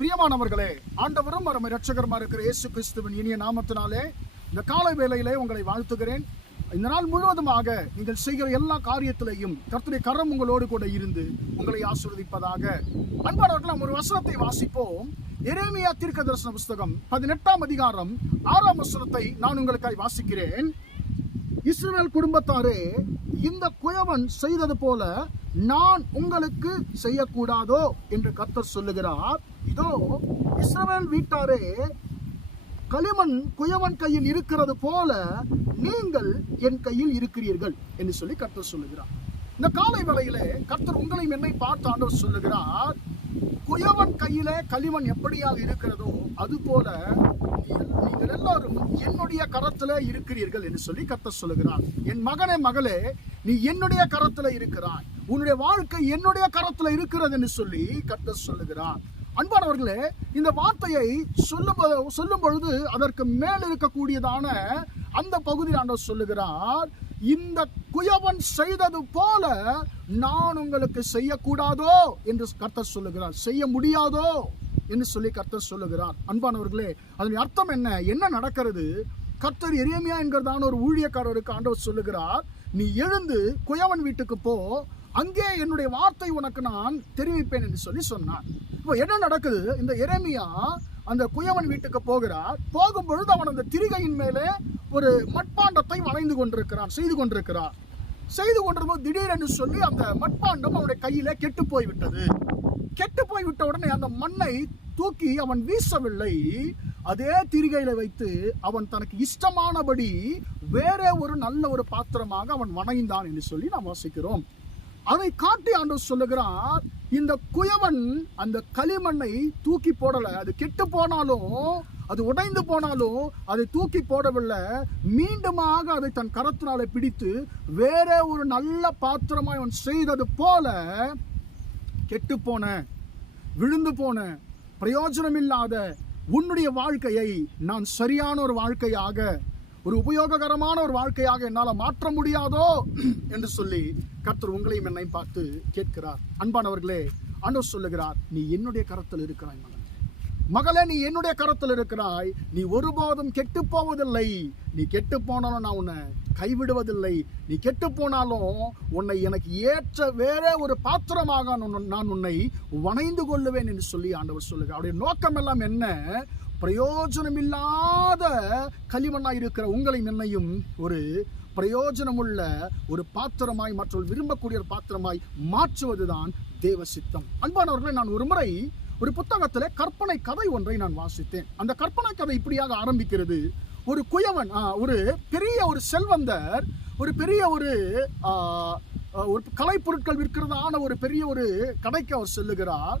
பிரியமானவர்களே, ஆண்டவரும் நம்ம இரட்சகருமா இருக்கிற இயேசு கிறிஸ்துவின் இனிய நாமத்தினாலே இந்த காலை வேளையிலே உங்களை வாழ்த்துகிறேன். இந்த நாள் முழுவதுமாக நீங்கள் செய்கிற எல்லா காரியத்திலையும் கர்த்தருடைய கரம் உங்களோடு கூட இருந்து உங்களை ஆசீர்வதிப்பதாக. அன்பானவர்கள், நாம் ஒரு வசனத்தை வாசிப்போம். எரேமியா தீர்க்கதரிசன புஸ்தகம் 18ஆம் அதிகாரம் 6ஆம் வசனத்தை நான் உங்களுக்காய் வாசிக்கிறேன். இஸ்ரவேல் குடும்பத்தாரே, இந்த குயவன் செய்தது போல நான் உங்களுக்கு செய்யக்கூடாதோ என்று கர்த்தர் சொல்லுகிறார். இதோ இஸ்ரவேல் வீட்டாரே, களிமண் குயவன் கையில் இருக்கிறது போல நீங்கள் என் கையில் இருக்கிறீர்கள் என்று சொல்லி கர்த்தர் சொல்லுகிறார். இந்த காலை வேளையிலே கர்த்தர் உங்களையும் என்னை பார்த்து ஆண்டவர் சொல்லுகிறார், குயவன் கையிலே களிமண் எப்படியாக இருக்கிறதோ அது போல நீங்கள் எல்லாரும் என்னுடைய கரத்துல இருக்கிறீர்கள் என்று சொல்லி கர்த்தர் சொல்லுகிறார். என் மகனே, மகளே, நீ என்னுடைய கரத்துல இருக்கிறாய், உன்னுடைய வாழ்க்கை என்னுடைய கரத்துல இருக்கிறது என்று சொல்லி கர்த்தர் சொல்லுகிறார். அன்பானவர்களே, இந்த வார்த்தையை சொல்லும் பொழுது அதற்கு மேல் இருக்கக்கூடியதான அந்த பகுதியில் ஆண்டவர் சொல்லுகிறார், இந்த குயவன் செய்தது போல நான் உங்களுக்கு செய்யக்கூடாதோ என்று கர்த்தர் சொல்லுகிறார். செய்ய முடியாதோ என்று சொல்லி கர்த்தர் சொல்லுகிறார். அன்பானவர்களே, அதன் அர்த்தம் என்ன நடக்கிறது? கர்த்தர் எரேமியா என்கிறதான ஒரு ஊழியக்காரருக்கு ஆண்டவர் சொல்லுகிறார், நீ எழுந்து குயவன் வீட்டுக்கு போ, அங்கே என்னுடைய வார்த்தை உனக்கு நான் தெரிவிப்பேன் என்று சொல்லி சொன்னார். இப்போ என்ன நடக்குது? இந்த எரேமியா அந்த குயவன் வீட்டுக்கு போகிறார். போகும்பொழுது அவன் அந்த திரிகையின் மேலே ஒரு மட்பாண்டத்தை வளைந்து கொண்டிருக்கிறான், செய்து கொண்டிருக்கும் திடீரென்று சொல்லி அந்த மட்பாண்டம் அவனுடைய கையிலே கெட்டு போய்விட்டது. கெட்டு போய்விட்ட உடனே அந்த மண்ணை தூக்கி அவன் வீசவில்லை, அதே திரிகையில வைத்து அவன் தனக்கு இஷ்டமானபடி வேற ஒரு நல்ல ஒரு பாத்திரமாக அவன் வணைந்தான் என்று சொல்லி நாம் வாசிக்கிறோம். அதை காட்டி ஆண்டவர் சொல்லுகிறார், இந்த குயவன் அந்த களிமண்ணை தூக்கி போடல. அது கெட்டு போனாலும், அது உடைந்து போனாலும் அதை தூக்கி போடவில்லை. மீண்டுமாக அதை தன் கரத்தினாலே பிடித்து வேற ஒரு நல்ல பாத்திரமாய் அவன் செய்தது போல கெட்டு போன, விழுந்து போன, பிரயோஜனம் இல்லாத உன்னுடைய வாழ்க்கையை நான் சரியான ஒரு வாழ்க்கையாக, ஒரு உபயோககரமான ஒரு வாழ்க்கையாக என்னால் மாற்ற முடியாதோ என்று சொல்லி கர்த்தர் உங்களையும் என்னை பார்த்து கேட்கிறார். அன்பானவர்களே, ஆண்டவர் சொல்லுகிறார், நீ என்னுடைய கரத்தில் இருக்கிறாய் மகன், மகளே, நீ என்னுடைய கரத்தில் இருக்கிறாய். நீ ஒருபோதும் கெட்டு போவதில்லை. நீ கெட்டு போனாலும் நான் உன்னை கைவிடுவதில்லை. நீ கெட்டு போனாலும் உன்னை எனக்கு ஏற்ற வேற ஒரு பாத்திரமாக நான் உன்னை வணைந்து கொள்ளுவேன் என்று சொல்லி ஆண்டவர் சொல்லுகிறார். அவருடைய நோக்கம் எல்லாம் என்ன? பிரயோஜனமில்லாத களிமண்ணாய் இருக்கிற உங்களை என்னையும் ஒரு பிரயோஜனமுள்ள ஒரு பாத்திரமாய், மற்றொரு விரும்பக்கூடிய ஒரு பாத்திரமாய் மாற்றுவதுதான் தேவ சித்தம். அன்பானவர்களை, நான் ஒரு முறை ஒரு புத்தகத்தில் கற்பனை கதை ஒன்றை நான் வாசித்தேன். அந்த கற்பனை கதை இப்படியாக ஆரம்பிக்கிறது. ஒரு குயவன், ஒரு பெரிய ஒரு செல்வந்தர், ஒரு பெரிய ஒரு கலைப்பொருட்கள் விற்கிறதான ஒரு பெரிய ஒரு கடைக்கு அவர் செல்லுகிறார்.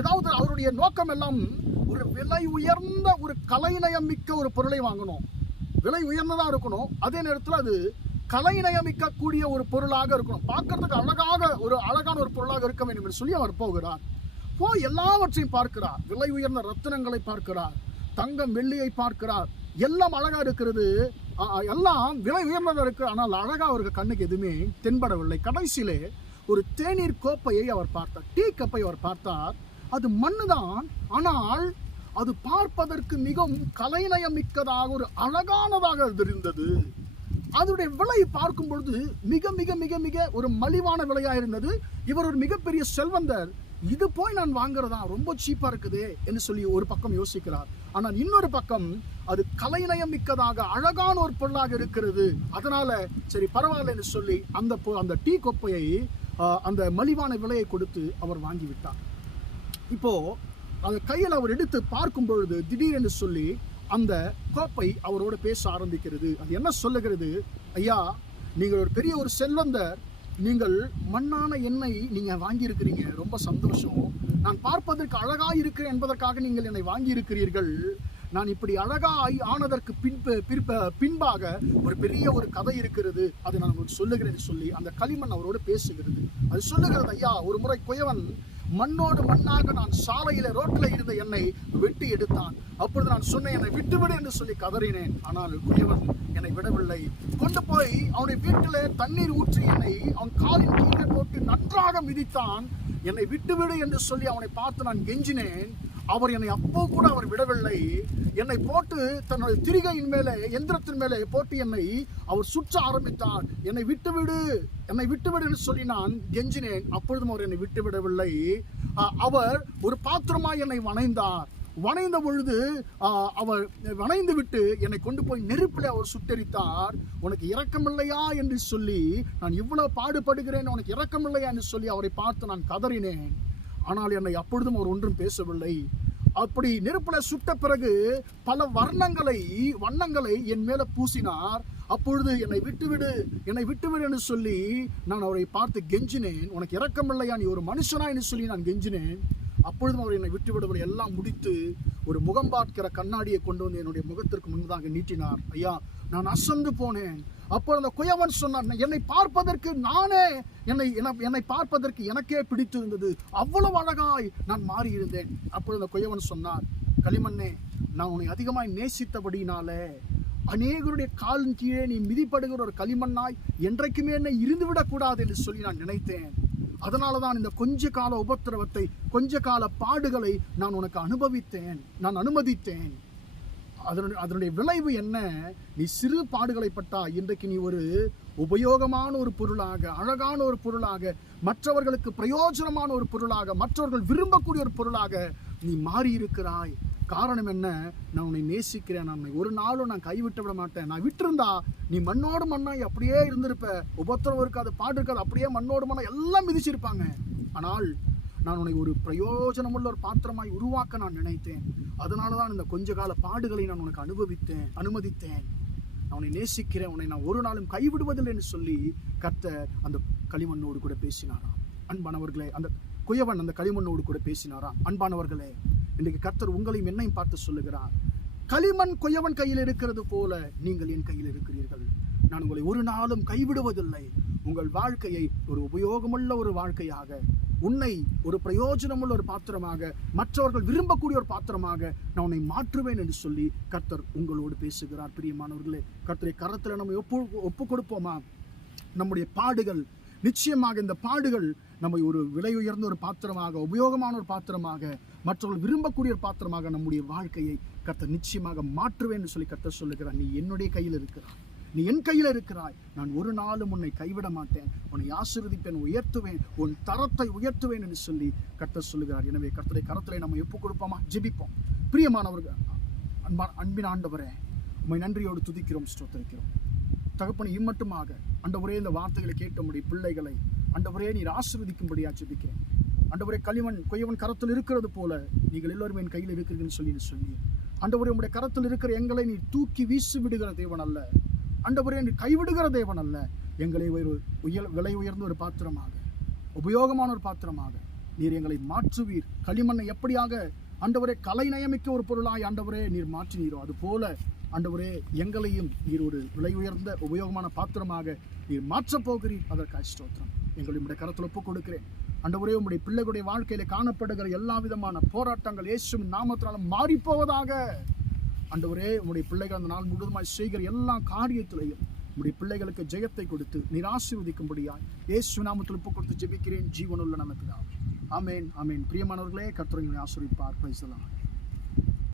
ஏதாவது அவருடைய நோக்கம் எல்லாம் ஒரு விலை உயர்ந்த ஒரு கலைநயம் மிக்க ஒரு பொருளை வாங்கணும். விலை உயர்ந்ததா இருக்கணும், அதே நேரத்தில் அது கலைநயமிக்க கூடிய ஒரு பொருளாக இருக்கணும், பார்க்கறதுக்கு அழகான ஒரு பொருளாக இருக்க வேண்டும் என்று சொல்லி அவர் போகிறார். எல்லாவற்றையும் பார்க்கிறார். விலை உயர்ந்த ரத்தினங்களை பார்க்கிறார், தங்கம் வெள்ளியை பார்க்கிறார். எல்லாம் அழகா இருக்கிறது, எல்லாம் விலை உயர்ந்ததாக இருக்கு. ஆனால் அழகா அவருக்கு கண்ணுக்கு எதுவுமே தென்படவில்லை. கடைசியிலே ஒரு தேநீர் கோப்பையை அவர் பார்த்தார், டீ கப்பை அவர் பார்த்தார். அது மண்ணுதான், ஆனால் அது பார்ப்பதற்கு மிகவும் கலைநயம் மிக்கதாக, ஒரு அழகானதாக அது இருந்தது. அதனுடைய விலை பார்க்கும் பொழுது மிக மிக மிக மிக ஒரு மலிவான விலையா இருந்தது. இவர் ஒரு மிகப்பெரிய செல்வந்தர், இது போய் நான் வாங்குறதா, ரொம்ப சீப்பா இருக்குது என்று சொல்லி ஒரு பக்கம் யோசிக்கிறார். ஆனால் இன்னொரு பக்கம் அது கலைநயம் மிக்கதாக அழகான ஒரு பொருளாக இருக்கிறது. அதனால சரி பரவாயில்ல என்று சொல்லி அந்த டீ கோப்பையை அந்த மலிவான விலையை கொடுத்து அவர் வாங்கிவிட்டார். இப்போ அந்த கையில் அவர் எடுத்து பார்க்கும் பொழுது திடீரென்று சொல்லி அந்த கோப்பை அவரோட பேச ஆரம்பிக்கிறது. அது என்ன சொல்லுகிறது? ஐயா, நீங்கள் ஒரு பெரிய ஒரு செல்வந்தர், நீங்கள் மண்ணான எண்ணெய் நீங்க வாங்கி இருக்கிறீங்க, ரொம்ப சந்தோஷம். நான் பார்ப்பதற்கு அழகா இருக்கிறேன் என்பதற்காக நீங்கள் என்னை வாங்கி இருக்கிறீர்கள். நான் இப்படி அழகா ஆனதற்கு பின்பாக ஒரு பெரிய ஒரு கதை இருக்கிறது, அதை நான் உங்களுக்கு சொல்லுகிறேன் சொல்லி அந்த களிமண் அவரோடு பேசுகிறது. அது சொல்லுகிறது, ஐயா, ஒரு முறை குயவன் மண்ணோடு மண்ணாக நான் சாலையில ரோட்டில் இருந்த என்னை வெட்டி எடுத்தான். அப்பொழுது நான் சொன்னேன், என்னை விட்டுவிடு என்று சொல்லி கதறினேன். ஆனால் குயவன் என்னை விடவில்லை. கொண்டு போய் அவனுடைய வீட்டிலே தண்ணீர் ஊற்றி என்னை அவன் காலின் கீழே போட்டு நன்றாக மிதித்தான். என்னை விட்டுவிடு என்று சொல்லி அவனை பார்த்து நான் கெஞ்சினேன். அவர் என்னை அப்போ கூட அவர் விடவில்லை. என்னை போட்டு தன்னுடைய திரிகையின் மேலே, எந்திரத்தின் மேலே போட்டு என்னை அவர் சுற்ற ஆரம்பித்தார். என்னை விட்டுவிடு என்று சொல்லி நான் கெஞ்சினேன். அப்பொழுதும் அவர் என்னை விட்டுவிடவில்லை. அவர் ஒரு பாத்திரமாய் என்னை வணைந்த பொழுது அவர் வணைந்து விட்டு என்னை கொண்டு போய் நெருப்பில் அவர் சுட்டெரித்தார். உனக்கு இரக்கமில்லையா என்று சொல்லி, நான் இவ்வளவு பாடுபடுகிறேன், உனக்கு இரக்கமில்லையா என்று சொல்லி அவரை பார்த்து நான் கதறினேன். ஆனால் என்னை அப்பொழுதும் அவர் ஒன்றும் பேசவில்லை. அப்படி நெருப்பில் சுட்ட பிறகு பல வண்ணங்களை என் மேல பூசினார். அப்பொழுது என்னை விட்டுவிடு என்று சொல்லி நான் அவரை பார்த்து கெஞ்சினேன். உனக்கு இரக்கமில்லையா, நீ ஒரு மனுஷனா என்று சொல்லி நான் கெஞ்சினேன். அப்பொழுதும் அவர் என்னை விட்டுவிடவில்லை. எல்லாம் முடித்து ஒரு முகம் பார்க்கிற கண்ணாடியை கொண்டு வந்து என்னுடைய முகத்திற்கு முன்பதாக நீட்டினார். ஐயா, நான் அசந்து போனேன். அப்போ அந்த குயவன் சொன்னார், என்னை பார்ப்பதற்கு எனக்கே பிடித்திருந்தது, அவ்வளவு அழகாய் நான் மாறி இருந்தேன். அப்பொழுது அந்த குயவன் சொன்னார், களிமண்ணே, நான் உன்னை அதிகமாய் நேசித்தபடினாலே அநேகருடைய காலின் கீழே நீ மிதிப்படுகிற ஒரு களிமண்ணாய் என்றைக்குமே என்னை இருந்துவிடக் கூடாது என்று சொல்லி நான் நினைத்தேன். அதனாலதான் இந்த கொஞ்ச கால உபத்திரவத்தை, கொஞ்ச கால பாடுகளை நான் உனக்கு அனுமதித்தேன். அதனுடைய விளைவு என்ன? நீ சிறு பாடுகளை பட்டா இன்றைக்கு நீ ஒரு உபயோகமான ஒரு பொருளாக, அழகான ஒரு பொருளாக, மற்றவர்களுக்கு பிரயோஜனமான ஒரு பொருளாக, மற்றவர்கள் விரும்பக்கூடிய ஒரு பொருளாக நீ மாறி இருக்கிறாய். காரணம் என்ன? நான் உன்னை நேசிக்கிறேன். நான் ஒரு நாளும் நான் கைவிட்டு விட மாட்டேன். நான் விட்டிருந்தா நீ மண்ணோடு மண்ணாய் அப்படியே இருந்திருப்ப. உபத்திரவம் இருக்காது, பாடு இருக்காது, அப்படியே மண்ணோடு மண்ணாய் எல்லாம் மிதிச்சிருப்பாங்க. ஆனால் நான் உன்னை ஒரு பிரயோஜனமுள்ள ஒரு பாத்திரமாய் உருவாக்க நான் நினைத்தேன். அதனாலதான் இந்த கொஞ்ச கால பாடுகளை நான் உனக்கு அனுமதித்தேன். நான் உன்னை நேசிக்கிறேன், உன்னை நான் ஒரு நாளும் கைவிடுவதில்லை என்று சொல்லி கர்த்தர் அந்த களிமண்ணோடு கூட பேசினாராம். அன்பானவர்களே, அந்த குயவன் அந்த களிமண்ணோடு கூட பேசினாராம். அன்பானவர்களே, இன்றைக்கு கர்த்தர் உங்களையும் என்னையும் பார்த்து சொல்லுகிறார், களிமண் குயவன் கையில் இருக்கிறது போல நீங்கள் என் கையில் இருக்கிறீர்கள். நான் உங்களை ஒரு நாளும் கைவிடுவதில்லை. உங்கள் வாழ்க்கையை ஒரு உபயோகமுள்ள ஒரு வாழ்க்கையாக, உன்னை ஒரு பிரயோஜனமுள்ள ஒரு பாத்திரமாக, மற்றவர்கள் விரும்பக்கூடிய ஒரு பாத்திரமாக நான் உன்னை மாற்றுவேன் என்று சொல்லி கர்த்தர் உங்களோடு பேசுகிறார். பிரியமானவர்களே, கர்த்தரை கரத்தில் நம்ம ஒப்பு கொடுப்போமா? நம்முடைய பாடுகள், நிச்சயமாக இந்த பாடுகள் நம்மை ஒரு விலை உயர்ந்த ஒரு பாத்திரமாக, உபயோகமான ஒரு பாத்திரமாக, மற்றவர்கள் விரும்பக்கூடிய ஒரு பாத்திரமாக நம்முடைய வாழ்க்கையை கர்த்தர் நிச்சயமாக மாற்றுவேன் என்று சொல்லி கர்த்தர் சொல்லுகிறார். நீ என்னுடைய கையில் இருக்கிறாய், நீ என் கையில் இருக்கிறாய். நான் ஒரு நாளும் உன்னை கைவிட மாட்டேன், உன்னை ஆசீர்வதிப்பேன், உயர்த்துவேன், உன் தரத்தை உயர்த்துவேன் என்று சொல்லி கர்த்தர் சொல்லுகிறார். எனவே கர்த்தரை கரத்திலே நம்ம ஒப்பு கொடுப்போமா? ஜெபிப்போம். பிரியமானவர்கள், அன்பின் ஆண்டவரே, உம்மை நன்றியோடு துதிக்கிறோம், ஸ்தோத்திரிக்கிறோம். தகப்பனை இம்மட்டுமாக ஆண்டவரே, இந்த வார்த்தைகளை கேட்ட முடிய பிள்ளைகளை ஆண்டவரே நீர் ஆசீர்வதிக்கும்படியா ஜெபிக்கிறேன். ஆண்டவரே, குயவன் கரத்தில் இருக்கிறது போல நீங்கள் எல்லோரும் என் கையில் இருக்கிறீங்கன்னு சொல்லி ஆண்டவரே, உங்களுடைய கரத்தில் இருக்கிற எங்களை நீர் தூக்கி வீசி விடுகிற தேவன் அல்ல. ஆண்டவரே, நீர் கைவிடுகிற தேவன் அல்ல. எங்களை ஒரு விலை உயர்ந்த ஒரு பாத்திரமாக, உபயோகமான ஒரு பாத்திரமாக நீர் எங்களை மாற்றுவீர். களிமண்ணை எப்படியாக ஆண்டவரே கலை நயமிக்க ஒரு பொருளாய் ஆண்டவரே நீர் மாற்றினீரோ, அது போல ஆண்டவரே எங்களையும் நீர் ஒரு விலை உயர்ந்த உபயோகமான பாத்திரமாக நீர் மாற்றப் போகிறீர். அதற்காக ஸ்தோத்திரம். எங்களுடைய கரத்தில் ஒப்புக் கொடுக்கிறேன். ஆண்டவரே, உம்முடைய பிள்ளைகளுடைய வாழ்க்கையில காணப்படுகிற எல்லா விதமான போராட்டங்கள் இயேசுவின் நாமத்தினால மாறி போவதாக. ஆண்டவரே, உம்முடைய பிள்ளைகள் அந்த நாள் முழுவதுமாய் செய்கிற எல்லா காரியத்திலையும் உம்முடைய பிள்ளைகளுக்கு ஜெயத்தை கொடுத்து நீர் ஆசீர்வதிக்கும்படியாய் இயேசு நாமத்தில் ஒப்புக் கொடுத்து ஜெபிக்கிறேன், ஜீவனுள்ள நல்ல பிதாவே. ஆமென், ஆமென். பிரியமானவர்களே, கர்த்தர் உங்களை ஆசீர்வதிப்பார். Praise the Lord.